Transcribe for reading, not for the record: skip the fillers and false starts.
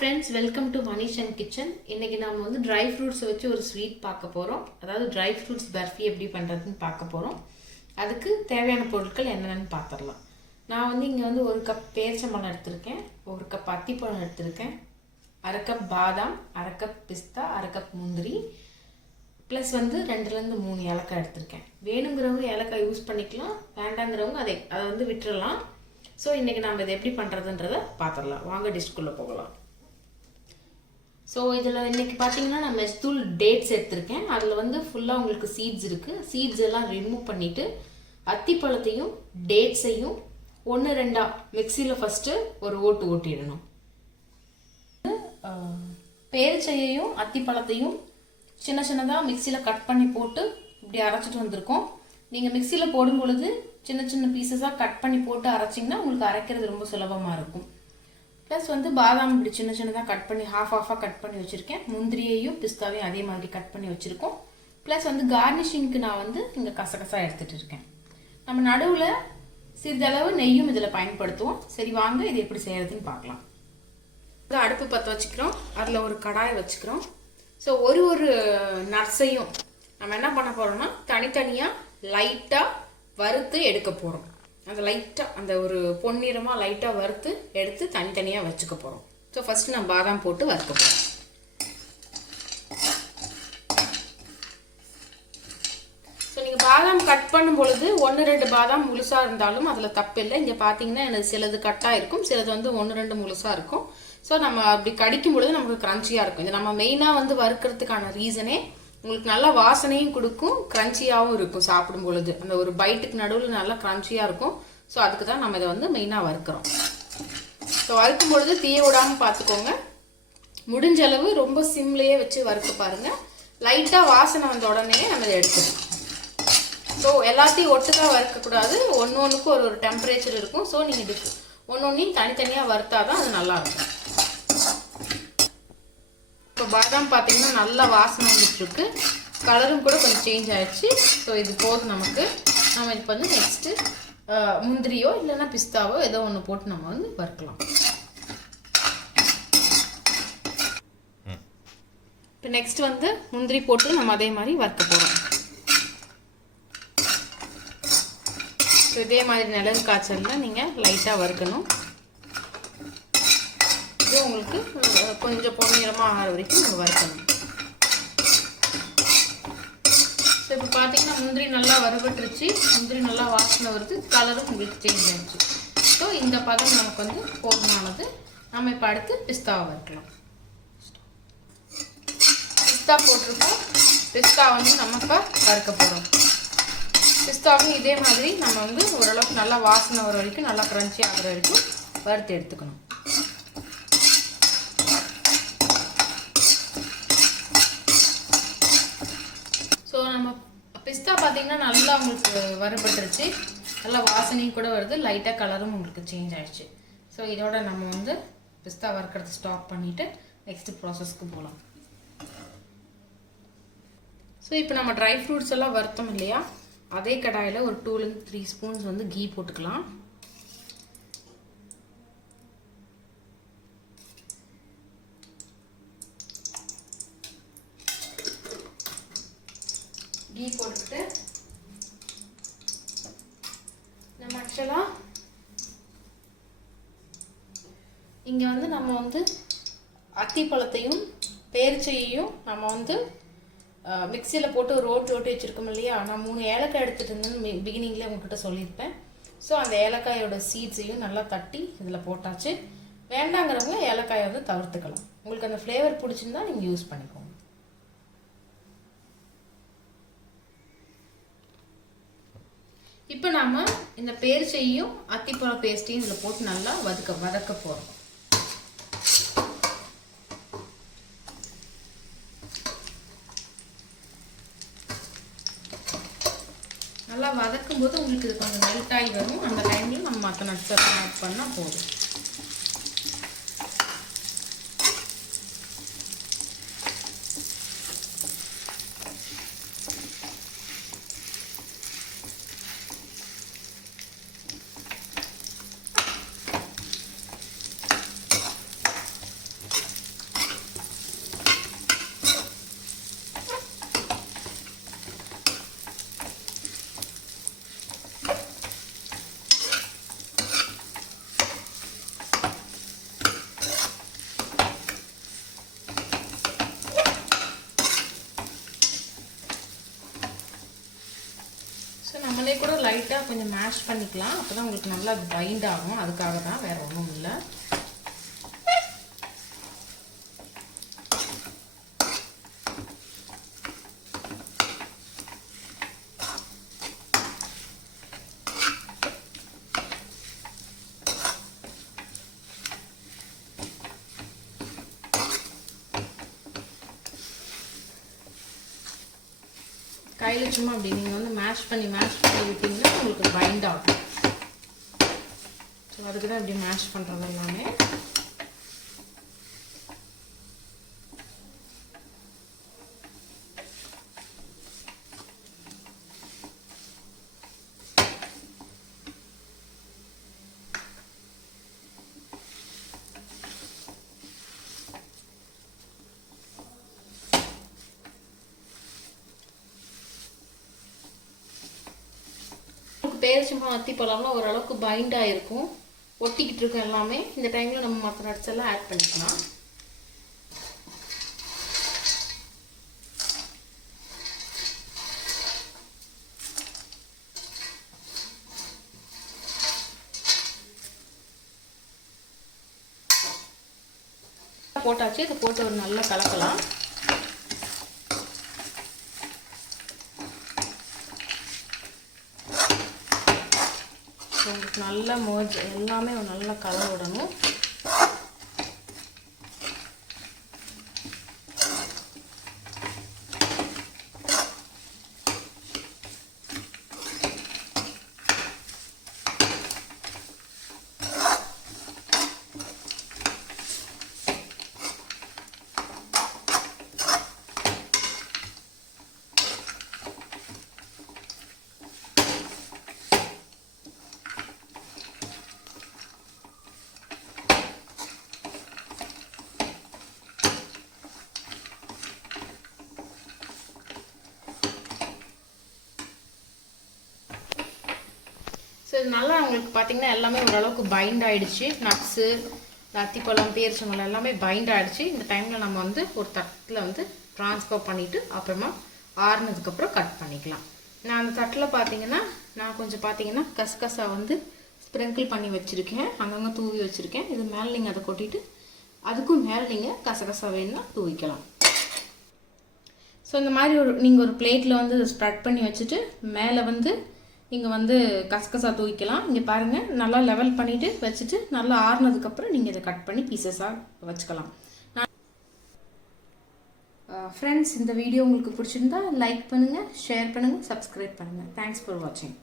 friends, welcome to Manish and Kitchen. இன்னைக்கு நாம வந்து dry fruits வச்சு ஒரு ஸ்வீட் பார்க்க போறோம். அதாவது dry fruits பர்ஃபி எப்படி பண்றதுன்னு பார்க்க போறோம். அதுக்கு தேவையான பொருட்கள் என்னென்னு பார்த்தறலாம். நான் வந்து இங்க வந்து 1 கப் பேரிச்சம்பழம் எடுத்துர்க்கேன், 1 கப் அத்திப்பழம் எடுத்துர்க்கேன், 1/2 கப் பாதாம், 1/2 கப் பிஸ்தா, 1/2 கப் முந்திரி, ப்ளஸ் வந்து 2 ல இருந்து 3 ஏலக்காய் எடுத்துர்க்கேன். வேணும்ங்கறவங்க ஏலக்காய் யூஸ் பண்ணிக்கலாம், வேண்டாம்ங்கறவங்க அதை வந்து விட்டுறலாம். சோ இன்னைக்கு நாம இத எப்படி பண்றதுன்றத பார்த்தறலாம். வாங்க டிஷ்க்குள்ள போகலாம். சோ இதல இன்னைக்கு பாத்தீங்கன்னா நான் மெஸ்தூல் டேட்ஸ் எடுத்துர்க்கேன். அதுல வந்து ஃபுல்லா உங்களுக்கு சீட்ஸ் இருக்கு. சீட்ஸ் எல்லாம் ரிமூவ் பண்ணிட்டு அத்திப்பழத்தையும் டேட்ஸையும் 1-2 மிக்ஸில ஃபர்ஸ்ட் ஒரு ஓட்டு ஓட்டிடணும். பேரிச்சையையும் அத்திப்பழத்தையும் சின்ன சின்னதா மிக்ஸில கட் பண்ணி போட்டு இப்படி அரைச்சிட்டு வந்திருக்கோம். நீங்க மிக்ஸில போடும் பொழுது சின்ன சின்ன பீசஸா கட் பண்ணி போட்டு அரைச்சிங்கன்னா உங்களுக்கு அரைக்கிறது ரொம்ப சுலபமா இருக்கும். ப்ளஸ் வந்து பாதாம் இப்படி சின்ன சின்னதா கட் பண்ணி ஹாஃப் கட் பண்ணி வச்சிருக்கேன். முந்திரியையும் பிஸ்தாவையும் அதே மாதிரி கட் பண்ணி வச்சிருக்கோம். ப்ளஸ் வந்து கார்னிஷிங்க்கு நான் வந்து இங்க கசகசா எடுத்துட்டு இருக்கேன். நம்ம நடுவுல சிறிதளவு நெய்யும் இதுல பயன்படுத்துவோம். சரி வாங்க இது எப்படி செய்யறதுன்னு பார்க்கலாம். அடுப்பு பத்த வச்சுக்கிறோம். அதுல ஒரு கடாய் வச்சுக்கிறோம். சோ ஒரு நட்ஸையும் நம்ம என்ன பண்ண போறோம்னா தனித்தனியா லைட்டா வறுத்து எடுக்க போறோம். அந்த லைட்டா அந்த ஒரு பொன்னிறமா லைட்டா வறுத்து எடுத்து தனித்தனியா வச்சுக்க போறோம். சோ ஃபர்ஸ்ட் நான் பாதாம் போட்டு வறுக்க போறேன். சோ நீங்க பாதாம் கட் பண்ணும் பொழுது 1-2 பாதாம் முழுசா இருந்தாலும் அதுல தப்பு இல்லை. இங்க பாத்தீங்கன்னா எனக்கு சிலது கட்டா இருக்கும், சிலது வந்து 1-2 முழுசா இருக்கும். சோ நம்ம அப்படி கடிக்கும் பொழுது நமக்கு கிரன்ச்சியா இருக்கும். இது நம்ம மெயினா வந்து வறுக்கிறதுக்கான ரீசனே உங்களுக்கு நல்ல வாசனையும் கொடுக்கும், கிரன்ச்சியாவும் இருக்கும். சாப்பிடும் பொழுது அந்த ஒரு பைட்டுக்கு நடுவில் நல்லா கிரன்ச்சியா இருக்கும். ஸோ அதுக்கு தான் நம்ம இதை வந்து மெயினாக வறுக்கிறோம். ஸோ வறுக்கும் பொழுது தீய விடாம பார்த்துக்கோங்க. முடிஞ்ச அளவு ரொம்ப சிம்லேயே வச்சு வறுக்க பாருங்க. லைட்டாக வாசனை வந்த உடனே நம்ம இதை எடுத்துக்கலாம். ஸோ எல்லாத்தையும் ஒட்டுக்காக வறுக்கக்கூடாது, ஒன்றுக்கும் ஒரு டெம்பரேச்சர் இருக்கும். ஸோ நீங்கள் ஒன்னொன்னையும் தனித்தனியாக வறுத்தாதான் அது நல்லா இருக்கும். இப்போ பாதாம் பார்த்தீங்கன்னா நல்லா வாசனை வந்துட்டு இருக்கு, கலரும் கூட கொஞ்சம் சேஞ்ச் ஆயிடுச்சு. ஸோ இது போதும் நமக்கு. நம்ம இப்போ வந்து நெக்ஸ்ட் முந்திரியோ இல்லைன்னா பிஸ்தாவோ ஏதோ ஒன்று போட்டு நம்ம வந்து வறுக்கலாம். இப்போ நெக்ஸ்ட் வந்து முந்திரி போட்டு நம்ம அதே மாதிரி வறுக்க போகிறோம். ஸோ இதே மாதிரி நிலவு காய்ச்சலில் நீங்கள் லைட்டாக வறுக்கணும். இது உங்களுக்கு கொஞ்சம் பொன்னிறமாக ஆகிற வரைக்கும் நம்ம வறுக்கணும். ஸோ இப்போ பார்த்தீங்கன்னா முந்திரி நல்லா வறுபட்டுருச்சு, முந்திரி நல்லா வாசனை வருது, கலரும் உங்களுக்கு சேஞ்ச் ஆயிடுச்சு. ஸோ இந்த பதம் நமக்கு வந்து போதுமானது. நம்ம இப்போ அடுத்து பிஸ்தாவை வறுக்கலாம். பிஸ்தா போட்டிருக்கோம். பிஸ்தா வந்து நம்ம இப்போ வறுக்க போகிறோம். பிஸ்தாவும் இதே மாதிரி நம்ம வந்து ஓரளவுக்கு நல்லா வாசனை வர வரைக்கும், நல்லா கிரன்ச்சி ஆகிற வரைக்கும் வறுத்து எடுத்துக்கணும். ஸோ நம்ம பிஸ்தா பார்த்தீங்கன்னா நல்லா உங்களுக்கு வறுபட்டுருச்சு, நல்லா வாசனையும் கூட வருது, லைட்டாக கலரும் உங்களுக்கு சேஞ்ச் ஆயிடுச்சு. ஸோ இதோட நம்ம வந்து பிஸ்தா வறுக்கிறத ஸ்டாப் பண்ணிவிட்டு நெக்ஸ்ட் ப்ராசஸ்க்கு போகலாம். ஸோ இப்போ நம்ம ட்ரை ஃப்ரூட்ஸ் எல்லாம் வறுத்தோம் இல்லையா, அதே கடாயில் ஒரு 2-3 ஸ்பூன்ஸ் வந்து கீ போட்டுக்கலாம். கீ போட்டுட்டு நம்ம ஆக்சுவலாக இங்கே வந்து நம்ம வந்து அத்திப்பழத்தையும் பேரிச்சையையும் நம்ம வந்து மிக்சியில் போட்டு ஒரு ஓட்டி வச்சுருக்கோம் இல்லையா. நான் 3 ஏலக்காய் எடுத்துகிட்டு இருந்தேன்னு பிகினிங்லேயே உங்ககிட்ட சொல்லியிருப்பேன். ஸோ அந்த ஏலக்காயோட சீட்ஸையும் நல்லா தட்டி இதில் போட்டாச்சு. வேண்டாங்கிறவங்க ஏலக்காயை வந்து தவிர்த்துக்கலாம். உங்களுக்கு அந்த ஃப்ளேவர் பிடிச்சிருந்தா நீங்கள் யூஸ் பண்ணிக்கோங்க. இப்போ நாம இந்த பேரிச்சையும் அத்திப்பழ பேஸ்ட்டையும் இதில் போட்டு நல்லா வதக்க போகிறோம். நல்லா வதக்கும் போது உங்களுக்கு இது கொஞ்சம் மெல்ட் ஆகி வரும். அந்த டைமில் நம்ம மற்ற நட்ஸ் ஆட் பண்ணால் போதும். லைட்டாக கொஞ்சம் மேஷ் பண்ணிக்கலாம். அப்போ தான் உங்களுக்கு நல்லா பைண்ட் ஆகும். அதுக்காக தான், வேறு ஒன்றும் இல்லை. கையில் சும்மா அப்படி நீங்கள் வந்து மேஷ் பண்ணி விட்டீங்கன்னா உங்களுக்கு பைண்ட் ஆகும். ஸோ அதுக்கு தான் இப்படி மேஷ் பண்ணுறது எல்லாமே. பேரிச்சம்பழம் அத்திப்பழம்லாம் ஓரளவுக்கு பைண்டாக இருக்கும், ஒட்டிக்கிட்டு இருக்கும் எல்லாமே. இந்த டைமில் நம்ம மற்ற நட்ஸ் எல்லாம் ஆட் பண்ணிக்கலாம். போட்டாச்சு. இதை போட்டு ஒரு நல்லா கலக்கலாம். உங்களுக்கு நல்லா மோஜ் எல்லாமே நல்லா கலந்து விடணும். ஸோ இது நல்லா உங்களுக்கு பார்த்தீங்கன்னா எல்லாமே ஓரளவுக்கு பைண்ட் ஆகிடுச்சு. நட்ஸு, அத்திப்பழம், பேரிச்சம்பழம் எல்லாமே பைண்ட் ஆகிடுச்சு. இந்த டைமில் நம்ம வந்து ஒரு தட்டில் வந்து ட்ரான்ஸ்ஃபர் பண்ணிவிட்டு அப்புறமா ஆறுனதுக்கப்புறம் கட் பண்ணிக்கலாம். நான் அந்த தட்டில் பார்த்தீங்கன்னா நான் கொஞ்சம் பார்த்தீங்கன்னா கசகசா வந்து ஸ்ப்ரிங்கிள் பண்ணி வச்சுருக்கேன், அங்கங்கே தூவி வச்சுருக்கேன். இது மேலே நீங்கள் அதை கொட்டிட்டு அதுக்கும் மேலே நீங்கள் கசகசா வேணுன்னா தூவிக்கலாம். ஸோ இந்த மாதிரி நீங்கள் ஒரு பிளேட்டில் வந்து ஸ்ப்ரெட் பண்ணி வச்சுட்டு மேலே வந்து நீங்கள் வந்து கசகசா தூக்கிக்கலாம். இங்கே பாருங்கள், நல்லா லெவல் பண்ணிவிட்டு வச்சுட்டு நல்லா ஆறுனதுக்கப்புறம் நீங்கள் இதை கட் பண்ணி பீசஸாக வச்சுக்கலாம். ஃப்ரெண்ட்ஸ், இந்த வீடியோ உங்களுக்கு பிடிச்சிருந்தா லைக் பண்ணுங்கள், ஷேர் பண்ணுங்கள், சப்ஸ்கிரைப் பண்ணுங்கள். தேங்க்ஸ் ஃபார் வாட்சிங்.